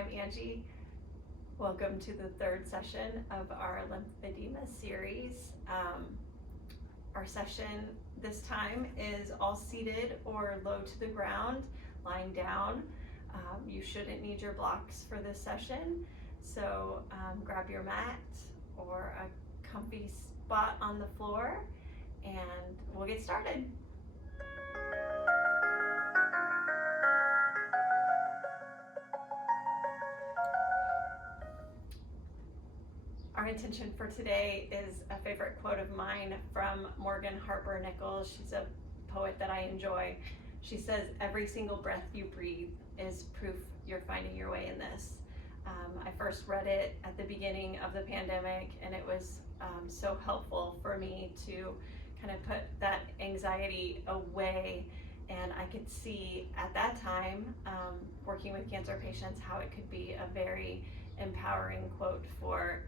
I'm Angie. Welcome to the third session of our lymphedema series. Our session this time is all seated or low to the ground, lying down. You shouldn't need your blocks for this session, so grab your mat or a comfy spot on the floor and we'll get started. Our intention for today is a favorite quote of mine from Morgan Harper Nichols. She's a poet that I enjoy. She says, "Every single breath you breathe is proof you're finding your way in this." I first read it at the beginning of the pandemic, and it was so helpful for me to kind of put that anxiety away. And I could see at that time, working with cancer patients, how it could be a very empowering quote for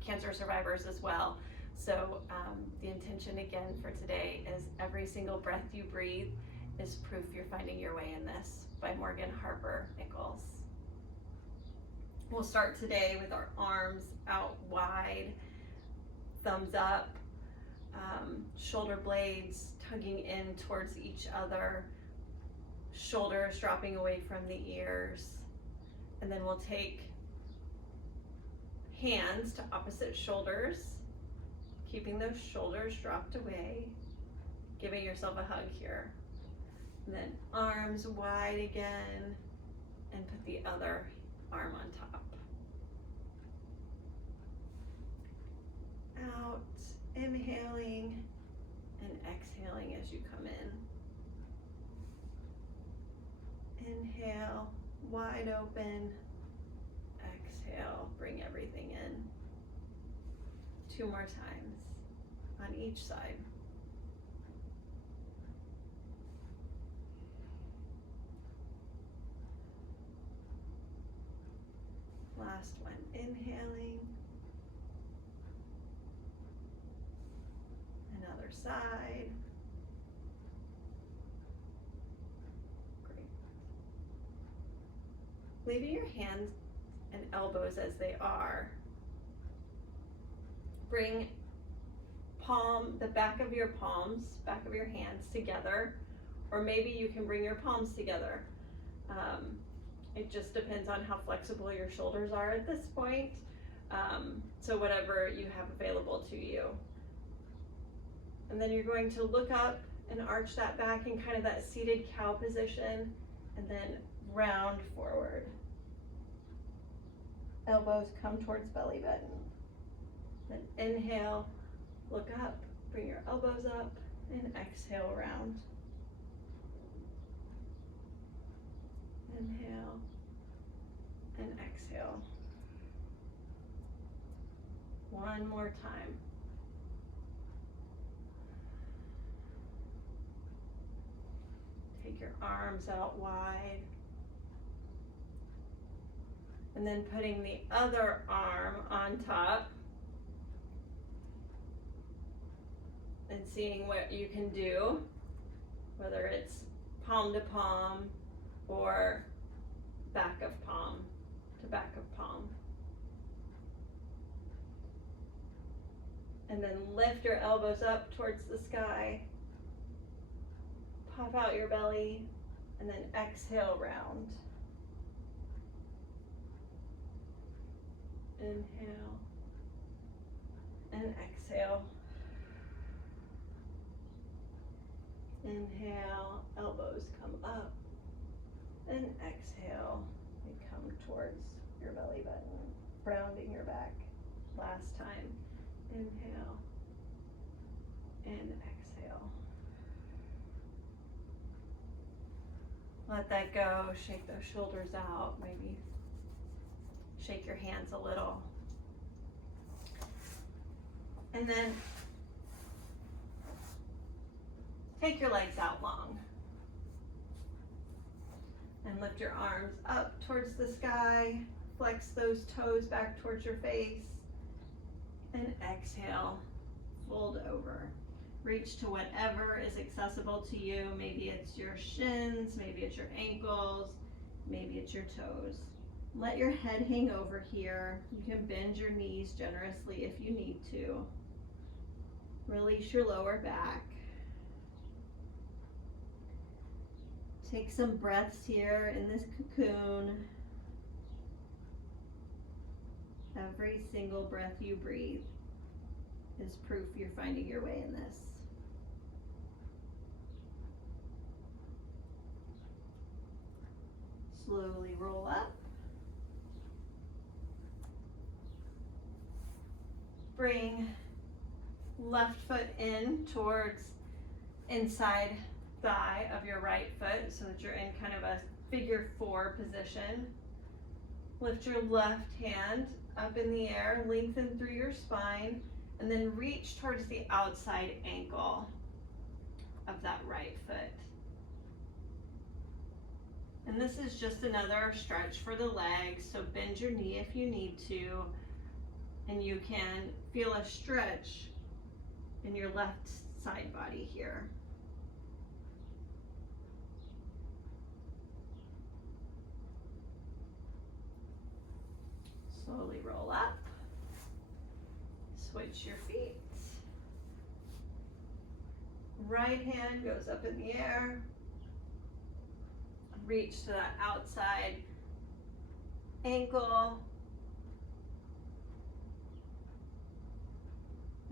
cancer survivors as well. So the intention again for today is every single breath you breathe is proof you're finding your way in this, by Morgan Harper Nichols. We'll start today with our arms out wide, thumbs up, shoulder blades tugging in towards each other, shoulders dropping away from the ears. And then we'll take hands to opposite shoulders, keeping those shoulders dropped away, giving yourself a hug here. And then arms wide again, and put the other arm on top. Out, inhaling and exhaling as you come in. Inhale, wide open. Exhale, bring everything in. 2 more times on each side. Last one, inhaling. Another side. Great. Leaving your hands and elbows as they are. Bring the back of your palms, back of your hands together, or maybe you can bring your palms together. It just depends on how flexible your shoulders are at this point. So whatever you have available to you. And then you're going to look up and arch that back in kind of that seated cow position, and then round forward. Elbows come towards belly button. Then inhale, look up, bring your elbows up, and exhale round. Inhale and exhale. One more time. Take your arms out wide. And then putting the other arm on top and seeing what you can do, whether it's palm to palm or back of palm to back of palm. And then lift your elbows up towards the sky, pop out your belly, and then exhale round. Inhale and exhale. Inhale, elbows come up, and exhale, they come towards your belly button, rounding your back. Last time. Inhale and exhale. Let that go, shake those shoulders out, maybe shake your hands a little. And then take your legs out long. And lift your arms up towards the sky. Flex those toes back towards your face. And exhale, fold over. Reach to whatever is accessible to you. Maybe it's your shins, maybe it's your ankles, Maybe it's your toes. Let your head hang over here. You can bend your knees generously if you need to. Release your lower back. Take some breaths here in this cocoon. Every single breath you breathe is proof you're finding your way in this. Slowly roll up. Bring left foot in towards inside thigh of your right foot so that you're in kind of a figure 4 position. Lift your left hand up in the air, lengthen through your spine, and then reach towards the outside ankle of that right foot. And this is just another stretch for the legs, so bend your knee if you need to, and you can feel a stretch in your left side body here. Slowly roll up. Switch your feet. Right hand goes up in the air. Reach to that outside ankle.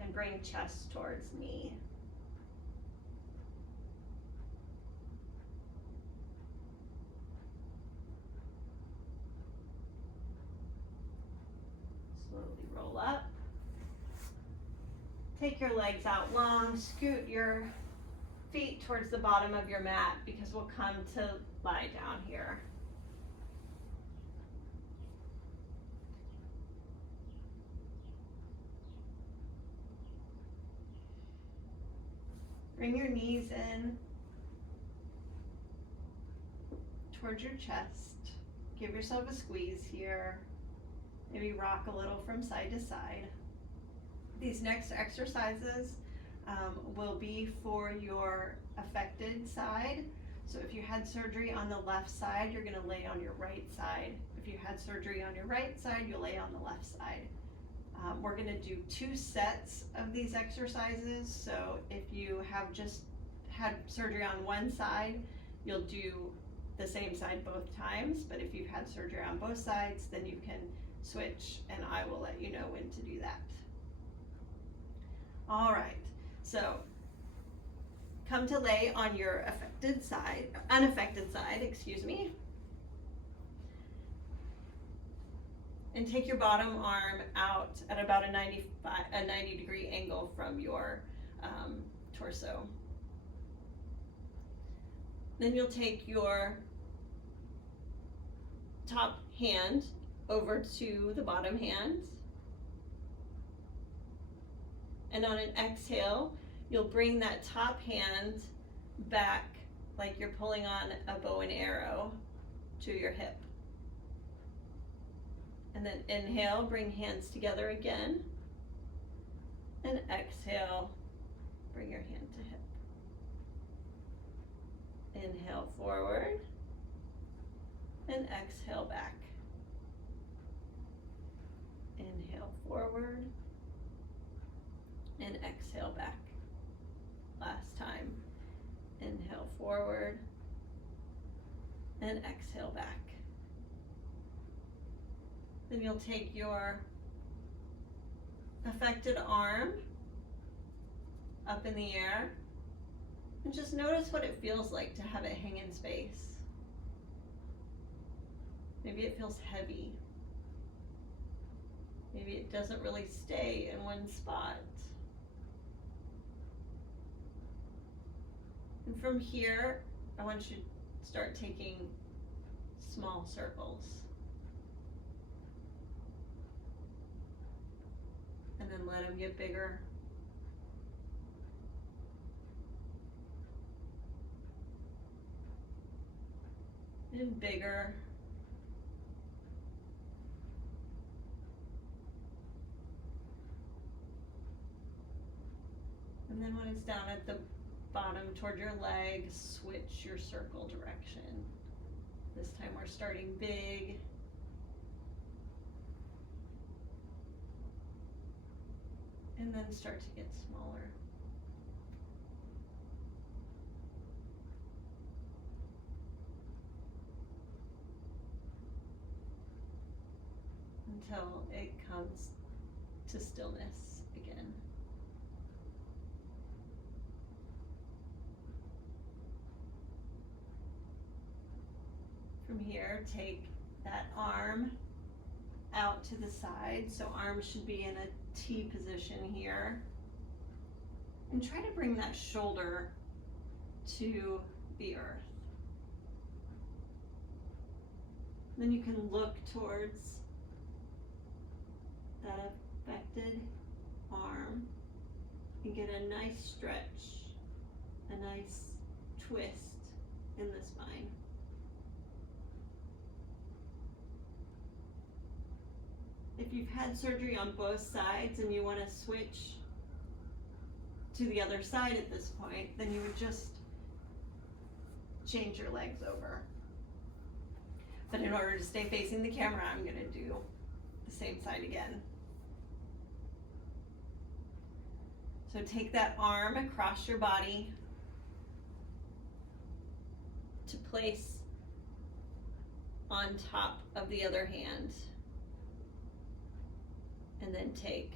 And bring chest towards knee. Slowly roll up. Take your legs out long, scoot your feet towards the bottom of your mat because we'll come to lie down here. Bring your knees in towards your chest. Give yourself a squeeze here. Maybe rock a little from side to side. These next exercises will be for your affected side. So if you had surgery on the left side, you're going to lay on your right side. If you had surgery on your right side, you'll lay on the left side. We're going to do 2 sets of these exercises. So if you have just had surgery on one side, you'll do the same side both times. But if you've had surgery on both sides, then you can switch, and I will let you know when to do that. All right, so come to lay on your unaffected side, excuse me. And take your bottom arm out at about a 90-degree angle from your torso. Then you'll take your top hand over to the bottom hand. And on an exhale, you'll bring that top hand back like you're pulling on a bow and arrow to your hip. And then inhale, bring hands together again. And exhale, bring your hand to hip. Inhale forward. And exhale back. Inhale forward. And exhale back. Last time. Inhale forward. And exhale back. Then you'll take your affected arm up in the air and just notice what it feels like to have it hang in space. Maybe it feels heavy. Maybe it doesn't really stay in one spot. And from here, I want you to start taking small circles. And then let them get bigger. And bigger. And then when it's down at the bottom toward your leg, switch your circle direction. This time we're starting big. And then start to get smaller. Until it comes to stillness again. From here, take that arm out to the side. So arm should be in a T position here. And try to bring that shoulder to the earth. Then you can look towards that affected arm and get a nice stretch, a nice twist in the spine. If you've had surgery on both sides and you want to switch to the other side at this point, then you would just change your legs over. But in order to stay facing the camera, I'm going to do the same side again. So take that arm across your body to place on top of the other hand. And then take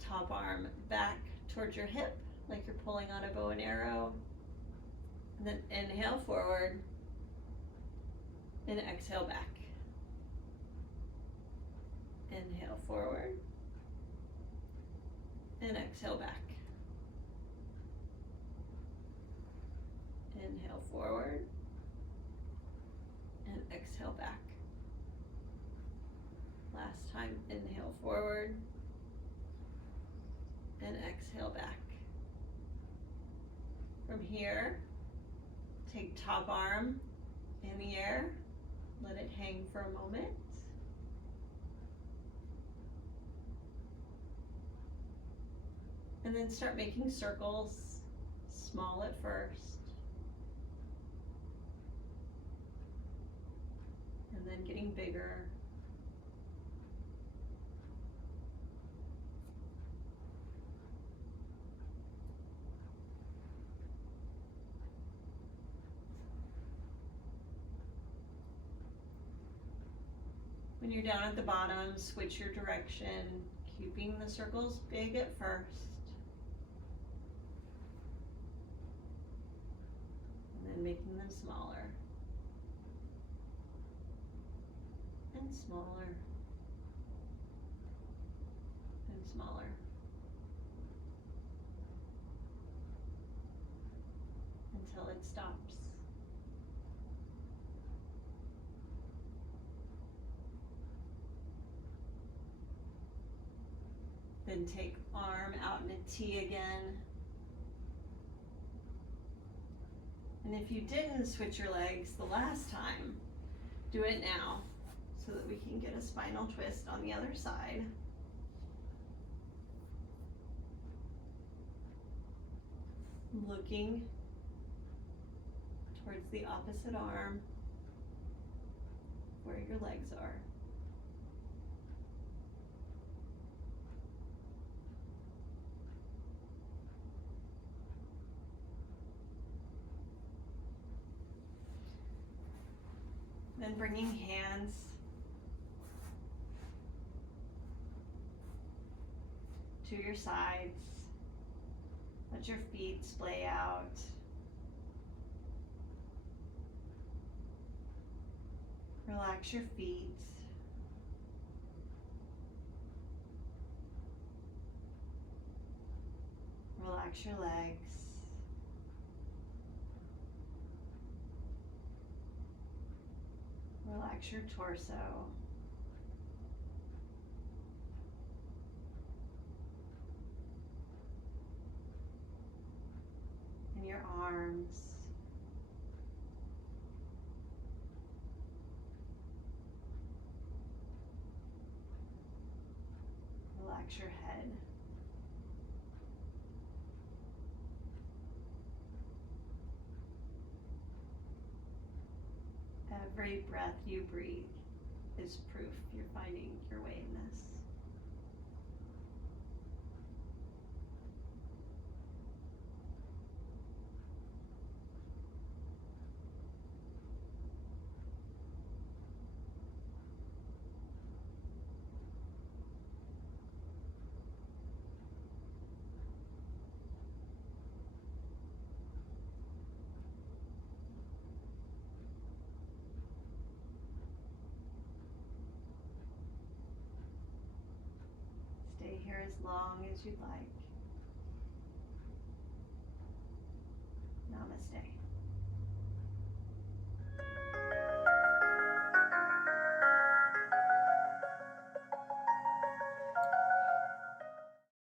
top arm back towards your hip, like you're pulling on a bow and arrow. And then inhale forward and exhale back. Inhale forward and exhale back. Inhale forward and exhale back. Last time, inhale forward and exhale back. From here, take top arm in the air, let it hang for a moment. And then start making circles, small at first. And then getting bigger. When you're down at the bottom, switch your direction, keeping the circles big at first. And then making them smaller. And smaller. And smaller. Until it stops. Then take arm out in a T again. And if you didn't switch your legs the last time, do it now so that we can get a spinal twist on the other side. Looking towards the opposite arm where your legs are. Then bringing hands to your sides. Let your feet splay out. Relax your feet. Relax your legs. Relax your torso. And your arms. Relax your head. Every breath you breathe is proof you're finding your way in this. Stay here as long as you'd like. Namaste.